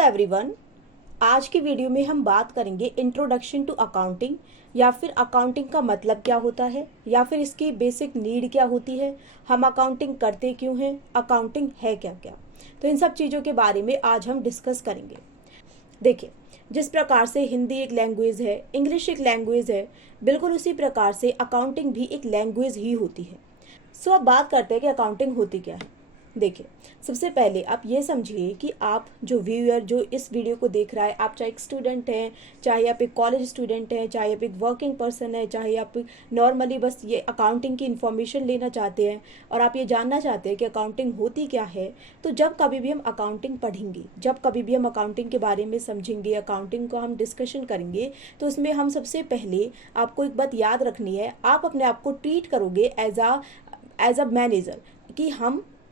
Everyone, आज की video में हम बात करेंगे इंट्रोडक्शन टू अकाउंटिंग या फिर अकाउंटिंग का मतलब क्या होता है या फिर इसकी बेसिक नीड क्या होती है, हम अकाउंटिंग करते क्यों हैं, अकाउंटिंग है क्या क्या। तो इन सब चीज़ों के बारे में आज हम डिस्कस करेंगे। देखिए, जिस प्रकार से हिंदी एक लैंग्वेज है, इंग्लिश एक लैंग्वेज है, बिल्कुल उसी प्रकार से अकाउंटिंग भी एक लैंग्वेज ही होती है। सो अब बात करते हैं कि अकाउंटिंग होती क्या है। देखिए, सबसे पहले आप ये समझिए कि आप जो व्यूअर जो इस वीडियो को देख रहा है, आप चाहे एक स्टूडेंट हैं, चाहे आप एक कॉलेज स्टूडेंट हैं, चाहे आप एक वर्किंग पर्सन है, चाहे आप नॉर्मली बस ये अकाउंटिंग की इन्फॉर्मेशन लेना चाहते हैं और आप ये जानना चाहते हैं कि अकाउंटिंग होती क्या है। तो जब कभी भी हम अकाउंटिंग पढ़ेंगे, जब कभी भी हम अकाउंटिंग के बारे में समझेंगे, अकाउंटिंग को हम डिस्कशन करेंगे, तो उसमें हम सबसे पहले आपको एक बात याद रखनी है, आप अपने आप को ट्रीट करोगे एज अ मैनेजर कि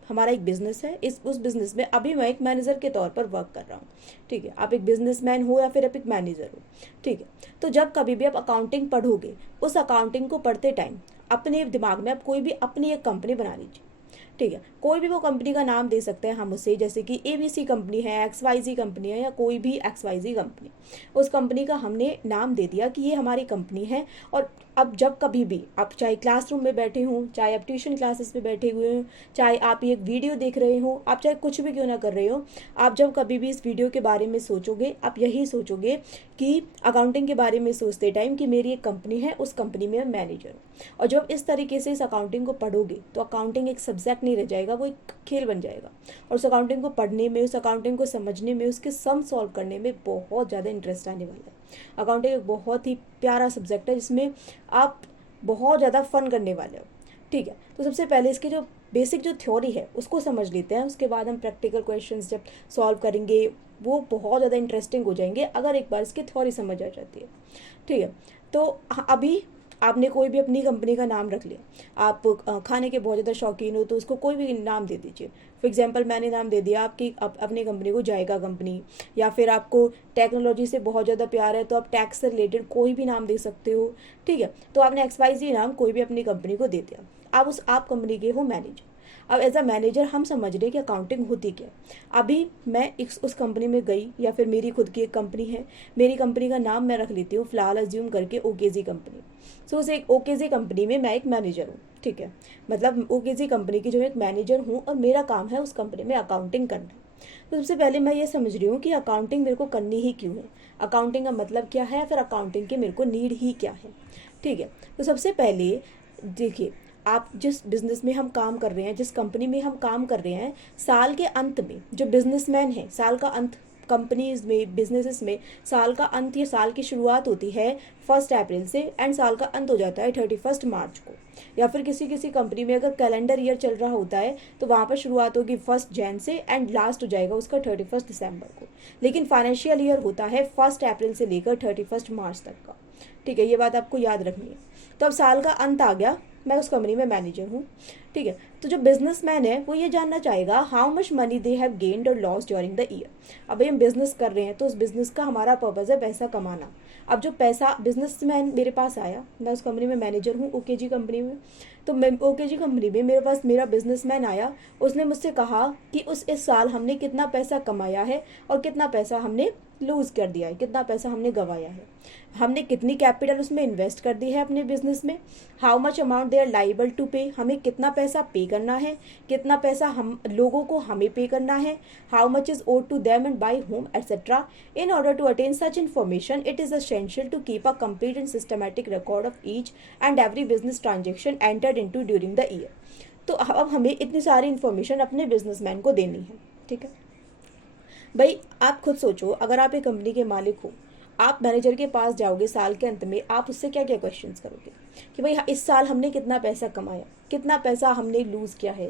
हमारा एक बिजनेस है, इस उस बिजनेस में अभी मैं एक मैनेजर के तौर पर वर्क कर रहा हूँ। ठीक है, आप एक बिजनेसमैन हो या फिर आप एक मैनेजर हो। ठीक है, तो जब कभी भी आप अकाउंटिंग पढ़ोगे, उस अकाउंटिंग को पढ़ते टाइम अपने दिमाग में आप कोई भी अपनी एक कंपनी बना लीजिए। ठीक है, कोई भी वो कंपनी का नाम दे सकते हैं हम उसे, जैसे कि ABC कंपनी है, XYZ कंपनी है, या कोई भी XYZ कंपनी। उस कंपनी का हमने नाम दे दिया कि ये हमारी कंपनी है। और अब जब कभी भी आप चाहे क्लासरूम में बैठे हों, चाहे आप ट्यूशन क्लासेस में बैठे हुए हों, चाहे आप ये वीडियो देख रहे हो, आप चाहे कुछ भी क्यों ना कर रहे हो, आप जब कभी भी इस वीडियो के बारे में सोचोगे, आप यही सोचोगे कि अकाउंटिंग के बारे में सोचते टाइम कि मेरी एक कंपनी है, उस कंपनी में मैं मैनेजर हूँ। और जब इस तरीके से इस अकाउंटिंग को पढ़ोगे तो अकाउंटिंग एक सब्जेक्ट नहीं रह जाएगा, वो एक खेल बन जाएगा। और उस अकाउंटिंग को पढ़ने में, उस अकाउंटिंग को समझने में, उसके सम सॉल्व करने में बहुत ज़्यादा इंटरेस्ट आने वाला है। अकाउंटिंग एक बहुत ही प्यारा सब्जेक्ट है जिसमें आप बहुत ज़्यादा फन करने वाले हो। ठीक है, तो सबसे पहले इसकी जो बेसिक जो थ्योरी है उसको समझ लेते हैं, उसके बाद हम प्रैक्टिकल क्वेश्चंस जब सॉल्व करेंगे वो बहुत ज़्यादा इंटरेस्टिंग हो जाएंगे अगर एक बार इसकी थ्योरी समझ आ जाती है। ठीक है, तो अभी आपने कोई भी अपनी कंपनी का नाम रख लिया, आप खाने के बहुत ज़्यादा शौकीन हो तो उसको कोई भी नाम दे दीजिए। फॉर एग्जांपल मैंने नाम दे दिया आपकी अपनी कंपनी को जायका कंपनी, या फिर आपको टेक्नोलॉजी से बहुत ज़्यादा प्यार है तो आप टैक्स से रिलेटेड कोई भी नाम दे सकते हो। ठीक है, तो आपने XYZ नाम कोई भी अपनी कंपनी को दे दिया, आप कंपनी के हो मैनेजर। अब एज अ मैनेजर हम समझ रहे कि अकाउंटिंग होती क्या है। अभी मैं उस कंपनी में गई, या फिर मेरी खुद की एक कंपनी है, मेरी कंपनी का नाम मैं रख लेती हूँ फिलहाल अज्यूम करके OKZ कंपनी। सो उस एक OKZ कंपनी में मैं एक मैनेजर हूँ। ठीक है, मतलब OKZ कंपनी की जो एक मैनेजर हूँ और मेरा काम है उस कंपनी में अकाउंटिंग करना। तो सबसे पहले मैं ये समझ रही हूँ कि अकाउंटिंग मेरे को करनी ही क्यों है, अकाउंटिंग का मतलब क्या है, फिर अकाउंटिंग की मेरे को नीड ही क्या है। ठीक है, तो सबसे पहले देखिए, आप जिस बिज़नेस में हम काम कर रहे हैं, जिस कंपनी में हम काम कर रहे हैं, साल के अंत में जो बिजनेसमैन है, साल का अंत कंपनीज में, बिजनेसेस में साल का अंत या साल की शुरुआत होती है 1 अप्रैल से एंड साल का अंत हो जाता है 31 मार्च को। या फिर किसी किसी कंपनी में अगर कैलेंडर ईयर चल रहा होता है तो वहाँ पर शुरुआत होगी 1 जनवरी से एंड लास्ट हो जाएगा उसका 31 दिसंबर को। लेकिन फाइनेंशियल ईयर होता है 1 अप्रैल से लेकर 31 मार्च तक का। ठीक है, ये बात आपको याद रखनी है। तो अब साल का अंत आ गया, मैं उस कंपनी में मैनेजर हूँ। ठीक है, तो जो बिजनेसमैन है वो ये जानना चाहेगा how much money they have gained और लॉस ड्यूरिंग द ईयर। अब हम बिजनेस कर रहे हैं तो उस बिजनेस का हमारा पर्पज़ है पैसा कमाना। अब जो पैसा बिजनेसमैन मेरे पास आया, मैं उस कंपनी में मैनेजर हूँ OKG कंपनी में, तो मैं OKG कंपनी में मेरे पास मेरा बिजनेसमैन आया, उसने मुझसे कहा कि इस साल हमने कितना पैसा कमाया है और कितना पैसा हमने लूज़ कर दिया है, कितना पैसा हमने गंवाया है, हमने कितनी कैपिटल उसमें इन्वेस्ट कर दी है अपने बिजनेस में, how much amount they are liable to pay, हमें कितना पैसा पे करना है, कितना पैसा हम लोगों को हमें पे करना है, how much is owed to them and by whom etcetera. In order to attain such information it is essential to keep a complete and systematic record of each and every business transaction entered into during the year. तो अब हमें इतनी सारी information अपने businessman को देनी है। ठीक है भाई, आप खुद सोचो, अगर आप एक कंपनी के मालिक हो, आप मैनेजर के पास जाओगे साल के अंत में, आप उससे क्या क्या क्वेश्चंस करोगे कि भाई इस साल हमने कितना पैसा कमाया, कितना पैसा हमने लूज़ किया है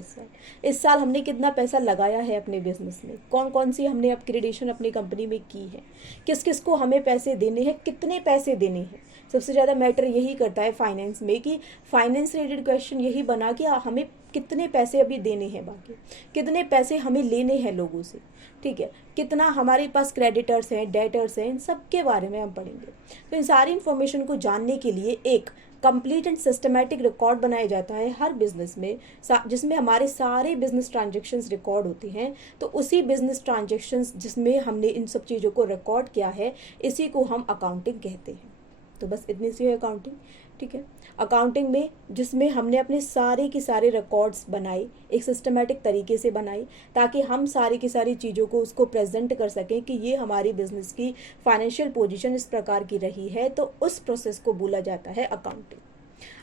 इस साल हमने कितना पैसा लगाया है अपने बिजनेस में, कौन कौन सी हमने अपग्रेडेशन अपनी कंपनी में की है, किस किस को हमें पैसे देने हैं, कितने पैसे देने हैं। सबसे ज़्यादा मैटर यही करता है फाइनेंस में कि फाइनेंस रिलेटेड क्वेश्चन यही बना कि हमें कितने पैसे अभी देने हैं बाकी, कितने पैसे हमें लेने हैं लोगों से, ठीक है, कितना हमारे पास क्रेडिटर्स हैं, डेटर्स हैं, इन सब के बारे में हम पढ़ेंगे। तो इन सारी इन्फॉर्मेशन को जानने के लिए एक कंप्लीट एंड सिस्टमैटिक रिकॉर्ड बनाया जाता है हर बिजनेस में, जिसमें हमारे सारे बिजनेस ट्रांजेक्शन्स रिकॉर्ड होते हैं। तो उसी बिजनेस ट्रांजेक्शन्स जिसमें हमने इन सब चीज़ों को रिकॉर्ड किया है, इसी को हम अकाउंटिंग कहते हैं। तो बस इतनी सी है अकाउंटिंग, ठीक है। अकाउंटिंग में जिसमें हमने अपने सारे की सारे रिकॉर्ड्स बनाए, एक सिस्टमेटिक तरीके से बनाए, ताकि हम सारी की सारी चीज़ों को उसको प्रेजेंट कर सकें कि ये हमारी बिजनेस की फाइनेंशियल पोजीशन इस प्रकार की रही है। तो उस प्रोसेस को बोला जाता है अकाउंटिंग।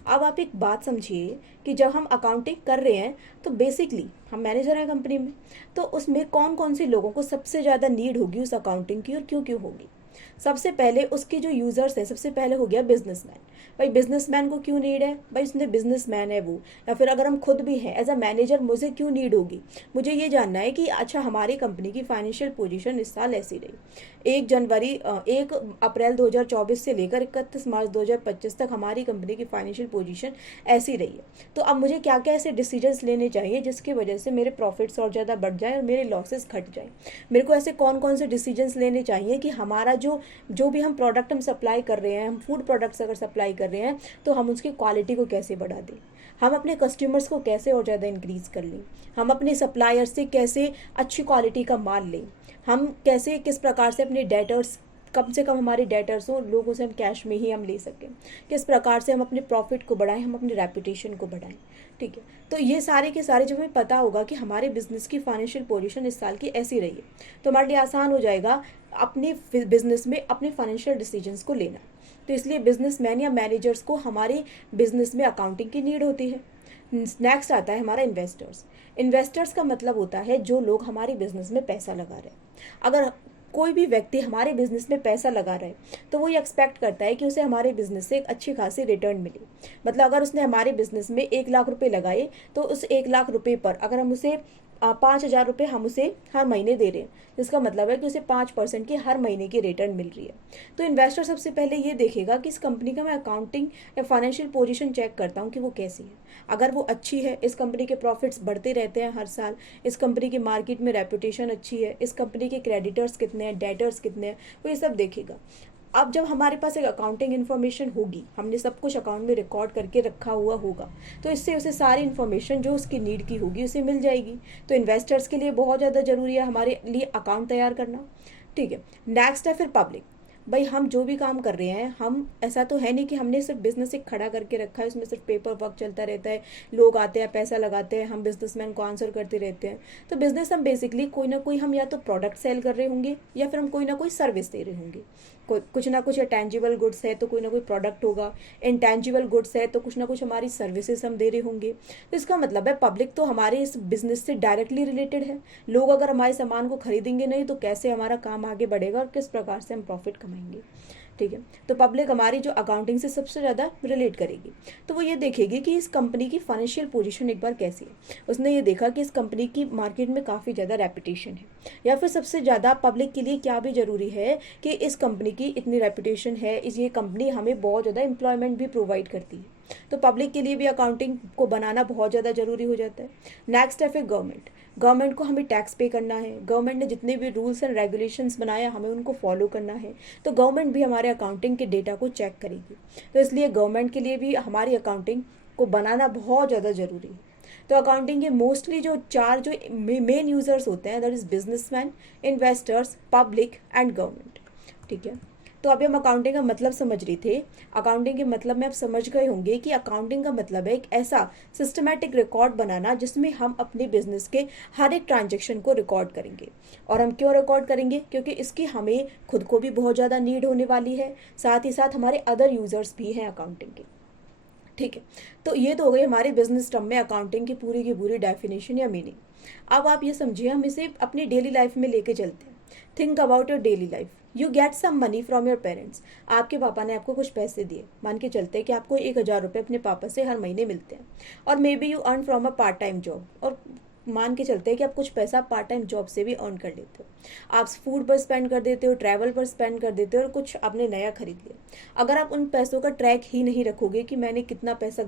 अब आप एक बात समझिए कि जब हम अकाउंटिंग कर रहे हैं तो बेसिकली हम मैनेजर हैं कंपनी में, तो उसमें कौन कौन से लोगों को सबसे ज़्यादा नीड होगी उस अकाउंटिंग की, और क्यों क्यों होगी। सबसे पहले उसके जो यूज़र्स हैं, सबसे पहले हो गया बिजनेसमैन। भाई बिजनेसमैन को क्यों नीड है, भाई उसने बिजनेसमैन है वो, या फिर अगर हम खुद भी हैं एज अ मैनेजर, मुझे क्यों नीड होगी, मुझे ये जानना है कि अच्छा हमारी कंपनी की फाइनेंशियल पोजीशन इस साल ऐसी रही, 1 अप्रैल 2024 से लेकर 31 मार्च 2025 तक हमारी कंपनी की फाइनेंशियल पोजीशन ऐसी रही है। तो अब मुझे क्या क्या ऐसे डिसीजंस लेने चाहिए जिसकी वजह से मेरे प्रॉफिट्स और ज़्यादा बढ़ जाए और मेरे लॉसेस घट जाए। मेरे को ऐसे कौन कौन से डिसीजंस लेने चाहिए कि हमारा जो भी हम प्रोडक्ट हम सप्लाई कर रहे हैं, हम फूड प्रोडक्ट्स अगर सप्लाई कर रहे हैं, तो हम उसकी क्वालिटी को कैसे बढ़ा दें, हम अपने कस्टमर्स को कैसे और ज़्यादा इंक्रीज़ कर लें, हम अपने सप्लायर से कैसे अच्छी क्वालिटी का माल लें, हम कैसे किस प्रकार से अपने डेटर्स, कम से कम हमारे डेटर्स हों, लोगों से हम कैश में ही हम ले सकें, किस प्रकार से हम अपने प्रॉफिट को बढ़ाएं, हम अपनी रेपुटेशन को बढ़ाएं, ठीक है। तो ये सारे के सारे जब हमें पता होगा कि हमारे बिजनेस की फाइनेंशियल पोजीशन इस साल की ऐसी रही है, तो हमारे लिए आसान हो जाएगा अपने बिजनेस में अपने फाइनेंशियल डिसीजंस को लेना। तो इसलिए बिजनेसमैन या मैनेजर्स को हमारे बिजनेस में अकाउंटिंग की नीड होती है। नेक्स्ट आता है हमारा इन्वेस्टर्स। इन्वेस्टर्स का मतलब होता है जो लोग हमारे बिजनेस में पैसा लगा रहे हैं। अगर कोई भी व्यक्ति हमारे बिजनेस में पैसा लगा रहा है तो वो ये एक्सपेक्ट करता है कि उसे हमारे बिजनेस से एक अच्छी खासी रिटर्न मिले। मतलब अगर उसने हमारे बिजनेस में 1 लाख रुपए लगाए, तो उस 1 लाख रुपए पर अगर हम उसे 5,000 रुपये हम उसे हर महीने दे रहे हैं, जिसका मतलब है कि उसे 5% की हर महीने की रिटर्न मिल रही है। तो इन्वेस्टर सबसे पहले ये देखेगा कि इस कंपनी का मैं अकाउंटिंग या फाइनेंशियल पोजीशन चेक करता हूँ कि वो कैसी है। अगर वो अच्छी है, इस कंपनी के प्रॉफिट्स बढ़ते रहते हैं हर साल, इस कंपनी की मार्केट में रेपुटेशन अच्छी है, इस कंपनी के क्रेडिटर्स कितने हैं, डेटर्स कितने हैं, वो ये सब देखेगा। अब जब हमारे पास एक अकाउंटिंग इन्फॉर्मेशन होगी, हमने सब कुछ अकाउंट में रिकॉर्ड करके रखा हुआ होगा, तो इससे उसे सारी इन्फॉर्मेशन जो उसकी नीड की होगी उसे मिल जाएगी। तो इन्वेस्टर्स के लिए बहुत ज़्यादा ज़रूरी है हमारे लिए अकाउंट तैयार करना, ठीक है। नेक्स्ट है फिर पब्लिक। भाई हम जो भी काम कर रहे हैं, हम ऐसा तो है नहीं कि हमने सिर्फ बिजनेस एक खड़ा करके रखा है, उसमें सिर्फ पेपर वर्क चलता रहता है, लोग आते हैं पैसा लगाते हैं, हम बिजनेसमैन को आंसर करते रहते हैं। तो बिजनेस हम बेसिकली कोई ना कोई, हम या तो प्रोडक्ट सेल कर रहे होंगे या फिर हम कोई ना कोई सर्विस दे रहे होंगे। कुछ ना कुछ टेंजिबल गुड्स है तो कोई ना कोई प्रोडक्ट होगा, इंटेंजिबल गुड्स है तो कुछ ना कुछ हमारी सर्विसेज हम दे रहे होंगे। तो इसका मतलब है पब्लिक तो हमारे इस बिजनेस से डायरेक्टली रिलेटेड है। लोग अगर हमारे सामान को खरीदेंगे नहीं तो कैसे हमारा काम आगे बढ़ेगा और किस प्रकार से हम प्रॉफिट कमाएंगे, ठीक है। तो पब्लिक हमारी जो अकाउंटिंग से सबसे ज़्यादा रिलेट करेगी, तो वो ये देखेगी कि इस कंपनी की फाइनेंशियल पोजीशन एक बार कैसी है। उसने ये देखा कि इस कंपनी की मार्केट में काफ़ी ज़्यादा रेपुटेशन है, या फिर सबसे ज़्यादा पब्लिक के लिए क्या भी ज़रूरी है कि इस कंपनी की इतनी रेपुटेशन है, ये कंपनी हमें बहुत ज़्यादा एम्प्लॉयमेंट भी प्रोवाइड करती है। तो पब्लिक के लिए भी अकाउंटिंग को बनाना बहुत ज़्यादा ज़रूरी हो जाता है। नेक्स्ट है फिर गवर्नमेंट। गवर्नमेंट को हमें टैक्स पे करना है, गवर्नमेंट ने जितने भी रूल्स एंड रेगुलेशंस बनाया हमें उनको फॉलो करना है। तो गवर्नमेंट भी हमारे अकाउंटिंग के डेटा को चेक करेगी। तो इसलिए गवर्नमेंट के लिए भी हमारी अकाउंटिंग को बनाना बहुत ज़्यादा ज़रूरी है। तो अकाउंटिंग के मोस्टली जो मेन यूजर्स होते हैं, that is businessman, investors, public and government, ठीक है। तो अभी हम अकाउंटिंग का मतलब समझ रहे थे। अकाउंटिंग के मतलब में आप समझ गए होंगे कि अकाउंटिंग का मतलब है एक ऐसा सिस्टमैटिक रिकॉर्ड बनाना जिसमें हम अपने बिजनेस के हर एक ट्रांजेक्शन को रिकॉर्ड करेंगे। और हम क्यों रिकॉर्ड करेंगे, क्योंकि इसकी हमें खुद को भी बहुत ज़्यादा नीड होने वाली है, साथ ही साथ हमारे अदर यूजर्स भी हैं अकाउंटिंग के, ठीक है। तो ये तो हो गई हमारे बिजनेस टर्म में अकाउंटिंग की पूरी डेफिनेशन या मीनिंग। अब आप ये समझिए, हम इसे अपनी डेली लाइफ में लेके चलते हैं। Think about your daily life. You get some money from your parents. आपके पापा ने आपको कुछ पैसे दिए, मान के चलते हैं कि आपको 1,000 रुपये अपने पापा से हर महीने मिलते हैं, और may be you earn from a part time job, और मान के चलते हैं कि आप कुछ पैसा पार्ट टाइम जॉब से भी अर्न कर लेते हो, आप फूड पर स्पेंड कर देते हो, ट्रैवल पर स्पेंड कर देते हो और कुछ आपने नया खरीद लिया। अगर आप उन पैसों का ट्रैक ही नहीं रखोगे कि मैंने कितना पैसा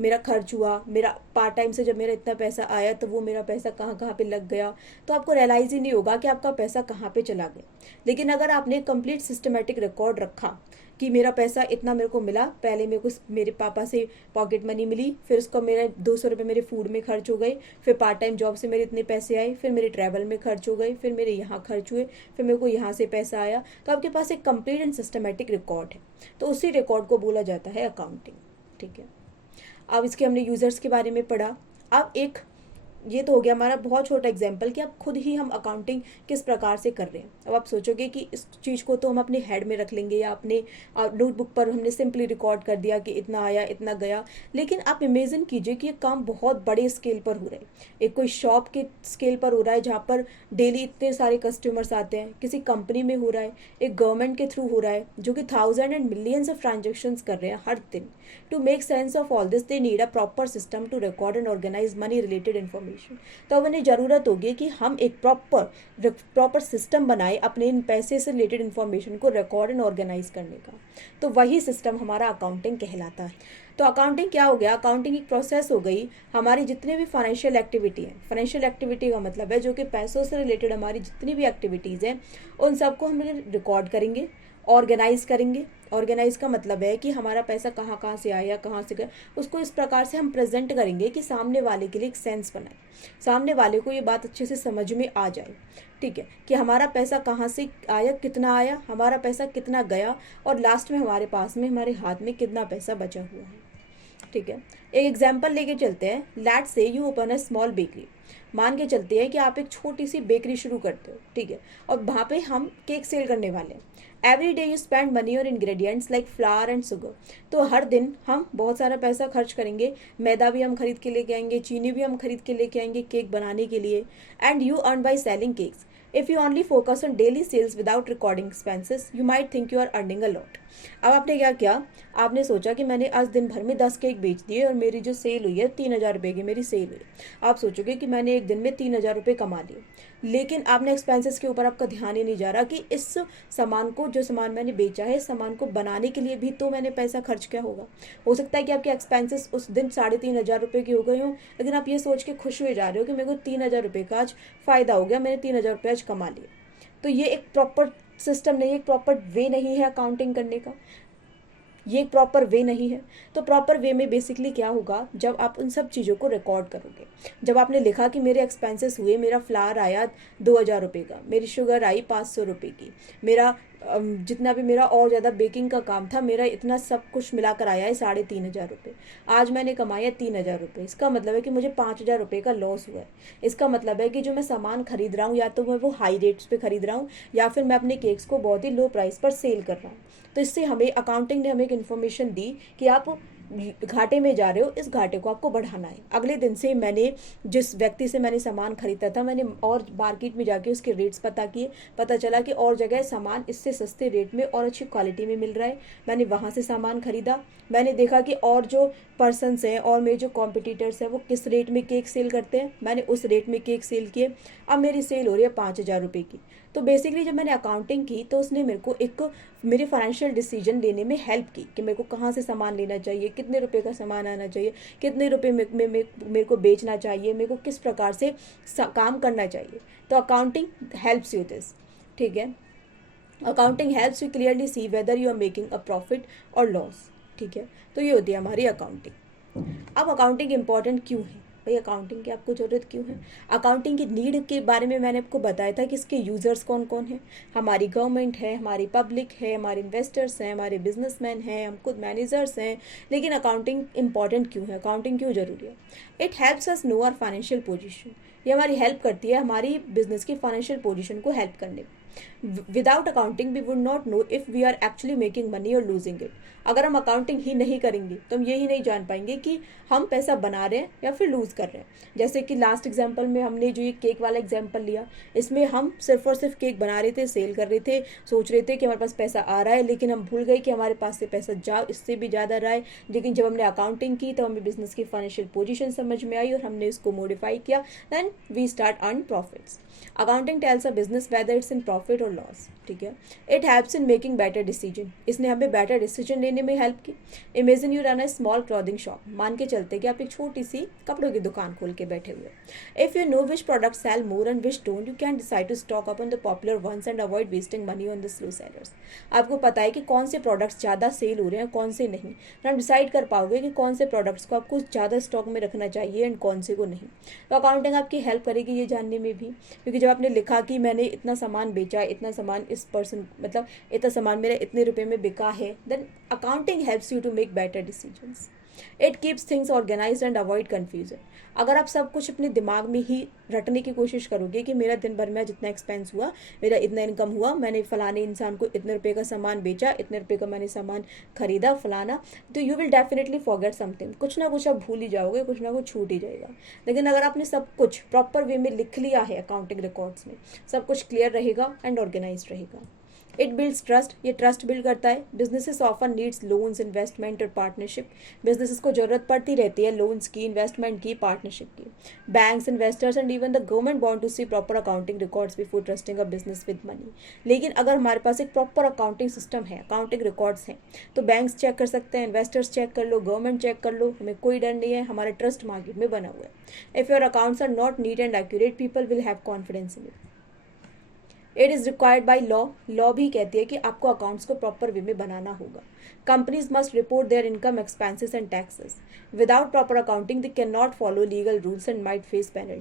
मेरा खर्च हुआ, मेरा पार्ट टाइम से जब मेरा इतना पैसा आया तो वो मेरा पैसा कहाँ कहाँ पे लग गया, तो आपको रियलाइज़ ही नहीं होगा कि आपका पैसा कहाँ पे चला गया। लेकिन अगर आपने कंप्लीट सिस्टमेटिक रिकॉर्ड रखा कि मेरा पैसा इतना मेरे को मिला, पहले मेरे को मेरे पापा से पॉकेट मनी मिली, फिर उसको मेरे 200 रुपये मेरे फूड में खर्च हो गए, फिर पार्ट टाइम जॉब से मेरे इतने पैसे आए, फिर मेरे ट्रैवल में खर्च हो गए, फिर मेरे यहाँ खर्च हुए, फिर मेरे को यहाँ से पैसा आया, तो आपके पास एक कंप्लीट एंड सिस्टमेटिक रिकॉर्ड है। तो उसी रिकॉर्ड को बोला जाता है अकाउंटिंग। ठीक है, अब इसके हमने यूज़र्स के बारे में पढ़ा। अब एक ये तो हो गया हमारा बहुत छोटा एग्जाम्पल कि आप खुद ही हम अकाउंटिंग किस प्रकार से कर रहे हैं। अब आप सोचोगे कि इस चीज़ को तो हम अपने हेड में रख लेंगे या अपने नोटबुक पर हमने सिंपली रिकॉर्ड कर दिया कि इतना आया इतना गया, लेकिन आप इमेजिन कीजिए कि ये काम बहुत बड़े स्केल पर हो रहा है, एक कोई शॉप के स्केल पर हो रहा है जहाँ पर डेली इतने सारे कस्टमर्स आते हैं, किसी कंपनी में हो रहा है, एक गवर्नमेंट के थ्रू हो रहा है जो कि 1000 एंड मिलियंस ऑफ ट्रांजेक्शन्स कर रहे हैं हर दिन। To make sense of all this they need a proper system to record and organise money related information. तो अब उन्हें ज़रूरत होगी कि हम एक प्रॉपर सिस्टम बनाए अपने इन पैसे से रिलेटेड इन्फॉर्मेशन को रिकॉर्ड एंड ऑर्गेनाइज करने का। तो वही सिस्टम हमारा अकाउंटिंग कहलाता है। तो अकाउंटिंग क्या हो गया? अकाउंटिंग एक प्रोसेस हो गई हमारी जितने भी फाइनेंशियल एक्टिविटी है। फाइनेंशियल एक्टिविटी का मतलब है जो कि पैसों से रिलेटेड हमारी जितनी भी एक्टिविटीज़ हैं उन सबको हम रिकॉर्ड करेंगे, ऑर्गेनाइज करेंगे। ऑर्गेनाइज का मतलब है कि हमारा पैसा कहाँ कहाँ से आया, कहाँ से गया, उसको इस प्रकार से हम प्रेजेंट करेंगे कि सामने वाले के लिए एक सेंस बनाए, सामने वाले को ये बात अच्छे से समझ में आ जाए। ठीक है, कि हमारा पैसा कहाँ से आया, कितना आया, हमारा पैसा कितना गया, और लास्ट में हमारे पास में हमारे हाथ में कितना पैसा बचा हुआ है। ठीक है, एक एग्जाम्पल लेके चलते हैं। Let's say you open a small bakery. मान के चलते हैं कि आप एक छोटी सी बेकरी शुरू करते हो। ठीक है, और वहाँ पे हम केक सेल करने वाले हैं। Every day you spend money और ingredients like flour and sugar. तो हर दिन हम बहुत सारा पैसा खर्च करेंगे, मैदा भी हम खरीद के लेके आएंगे, चीनी भी हम खरीद के लेके आएंगे केक बनाने के लिए। And you earn by selling cakes. If you only focus on daily sales without recording expenses, you might think you are earning a lot. अब आपने क्या किया? आपने सोचा कि मैंने आज दिन भर में 10 केक बेच दिए और मेरी जो सेल हुई है 3000 रुपये की मेरी सेल हुई। आप सोचोगे कि मैंने एक दिन में 3000 रुपये कमा लिए, लेकिन आपने एक्सपेंसेस के ऊपर आपका ध्यान ही नहीं जा रहा कि इस सामान को, जो सामान मैंने बेचा है, इस सामान को बनाने के लिए भी तो मैंने पैसा खर्च किया होगा। हो सकता है कि आपके एक्सपेंसेस उस दिन 3500 रुपये के हो गए हों, लेकिन आप ये सोच के खुश हुए जा रहे हो कि मेरे को 3000 रुपये का आज फ़ायदा हो गया, मैंने 3000 रुपये आज कमा लिए। तो ये एक प्रॉपर सिस्टम नहीं है, एक प्रॉपर वे नहीं है अकाउंटिंग करने का, ये एक प्रॉपर वे नहीं है। तो प्रॉपर वे में बेसिकली क्या होगा, जब आप उन सब चीज़ों को रिकॉर्ड करोगे, जब आपने लिखा कि मेरे एक्सपेंसेस हुए, मेरा फ्लावर आया 2000 रुपये का, मेरी शुगर आई 500 रुपये की, मेरा जितना भी मेरा और ज़्यादा बेकिंग का काम था, मेरा इतना सब कुछ मिलाकर आया है 3500 रुपये। आज मैंने कमाया 3000 रुपये। इसका मतलब है कि मुझे 5000 रुपये का लॉस हुआ है। इसका मतलब है कि जो मैं सामान खरीद रहा हूँ या तो मैं वो हाई रेट्स पे खरीद रहा हूँ या फिर मैं अपने केक्स को बहुत ही लो प्राइस पर सेल कर रहा हूँ। तो इससे हमें अकाउंटिंग ने हमें एक इन्फॉर्मेशन दी कि आप घाटे में जा रहे हो, इस घाटे को आपको बढ़ाना है। अगले दिन से मैंने जिस व्यक्ति से मैंने सामान खरीदा था, मैंने और मार्केट में जाके उसके रेट्स पता किए, पता चला कि और जगह सामान इससे सस्ते रेट में और अच्छी क्वालिटी में मिल रहा है। मैंने वहाँ से सामान खरीदा। मैंने देखा कि और जो पर्सनस हैं और मेरे जो कॉम्पिटिटर्स हैं वो किस रेट में केक सेल करते हैं, मैंने उस रेट में केक सेल किए। अब मेरी सेल हो रही है 5000 रुपये की। तो बेसिकली जब मैंने अकाउंटिंग की तो उसने मेरे को एक मेरे फाइनेंशियल डिसीजन लेने में हेल्प की कि मेरे को कहाँ से सामान लेना चाहिए, कितने रुपए का सामान आना चाहिए, कितने रुपए में मेरे को बेचना चाहिए, मेरे को किस प्रकार से काम करना चाहिए। तो अकाउंटिंग हेल्प्स यू दिस। ठीक है, accounting helps you clearly see whether you are making a profit और लॉस। ठीक है, तो ये होती है हमारी अकाउंटिंग। अब अकाउंटिंग इंपॉर्टेंट क्यों है भाई, अकाउंटिंग की आपको ज़रूरत क्यों है? अकाउंटिंग की नीड के बारे में मैंने आपको बताया था कि इसके यूज़र्स कौन कौन हैं। हमारी गवर्नमेंट है, हमारी पब्लिक है, हमारे इन्वेस्टर्स हैं, हमारे बिजनेसमैन हैं, हम खुद मैनेजर्स हैं। लेकिन अकाउंटिंग इंपॉर्टेंट क्यों है, अकाउंटिंग क्यों ज़रूरी है? It helps us know our financial position. ये हमारी हेल्प करती है हमारी बिजनेस की फाइनेंशियल पोजीशन को हेल्प करने में। Without accounting we would not know if we are actually making money और लूजिंग इट। अगर हम अकाउंटिंग ही नहीं करेंगे तो हम यही नहीं जान पाएंगे कि हम पैसा बना रहे हैं या फिर लूज़ कर रहे हैं। जैसे कि लास्ट एग्जांपल में हमने जो ये केक वाला एग्जांपल लिया, इसमें हम सिर्फ और सिर्फ केक बना रहे थे, सेल कर रहे थे, सोच रहे थे कि हमारे पास पैसा आ रहा है, लेकिन हम भूल गए कि हमारे पास से पैसा इससे भी ज़्यादा रहा है। लेकिन जब हमने अकाउंटिंग की तब हमें बिजनेस की फाइनेंशियल पोजीशन समझ में आई और हमने इसको मॉडिफाई किया, then we start earn profits. Accounting tells a business whether it's in profit और लॉस, ठीक है। It helps in making better decision, इसने हमें बेटर डिसीजन लेने में हेल्प की। Imagine you run a small clothing shop, मान के चलते कि आप एक छोटी सी कपड़ों की दुकान खोल के बैठे हुए। If you know which product sell more and which don't, you can decide to stock up on the popular ones and avoid wasting money on the slow sellers. आपको पता है कि कौन से प्रोडक्ट्स ज़्यादा सेल हो रहे हैं, कौन से नहीं, तो आप डिसाइड कर पाओगे कि कौन से प्रोडक्ट्स को आपको ज़्यादा स्टॉक में रखना चाहिए एंड कौन से को नहीं। तो अकाउंटिंग आपकी हेल्प करेगी ये जानने में भी, क्योंकि जब आपने लिखा कि मैंने इतना सामान बेचा, इतना सामान इस पर्सन मतलब इतना सामान मेरा इतने रुपए में बिका है, then accounting helps you to make better decisions. It keeps things organised and avoid confusion. अगर आप सब कुछ अपने दिमाग में ही रटने की कोशिश करोगे कि मेरा दिन भर में जितना एक्सपेंस हुआ, मेरा इतना इनकम हुआ, मैंने फलाने इंसान को इतने रुपए का सामान बेचा, इतने रुपए का मैंने सामान खरीदा फलाना, तो you will definitely forget something. कुछ ना कुछ आप भूल ही जाओगे, कुछ ना कुछ छूट ही जाएगा। लेकिन अगर आपने सब कुछ प्रॉपर वे में लिख लिया है अकाउंटिंग रिकॉर्ड्स में, सब कुछ क्लियर रहेगा एंड ऑर्गेनाइज रहेगा। इट बिल्ड्स ट्रस्ट, ये ट्रस्ट बिल्ड करता है। Businesses often needs loans, investment और पार्टनरशिप। बिजनेसेस को जरूरत पड़ती रहती है लोन्स की, इन्वेस्टमेंट की, पार्टनरशिप की। Banks, investors and even the government want to see proper accounting records before trusting a business with money. लेकिन अगर हमारे पास एक प्रॉपर अकाउंटिंग सिस्टम है, अकाउंटिंग रिकॉर्ड्स हैं, तो बैंक्स चेक कर सकते हैं, इन्वेस्टर्स चेक कर लो, गवर्नमेंट चेक कर लो, हमें कोई डर नहीं है, हमारा ट्रस्ट मार्केट में बना हुआ है। If your accounts are not neat and accurate, people will have confidence in it. It is required by law, law भी कहती है कि आपको अकाउंट्स को प्रॉपर वे में बनाना होगा। Companies must report there income, expenses and taxes. Without proper accounting they can not follow legal rules and might face penalty.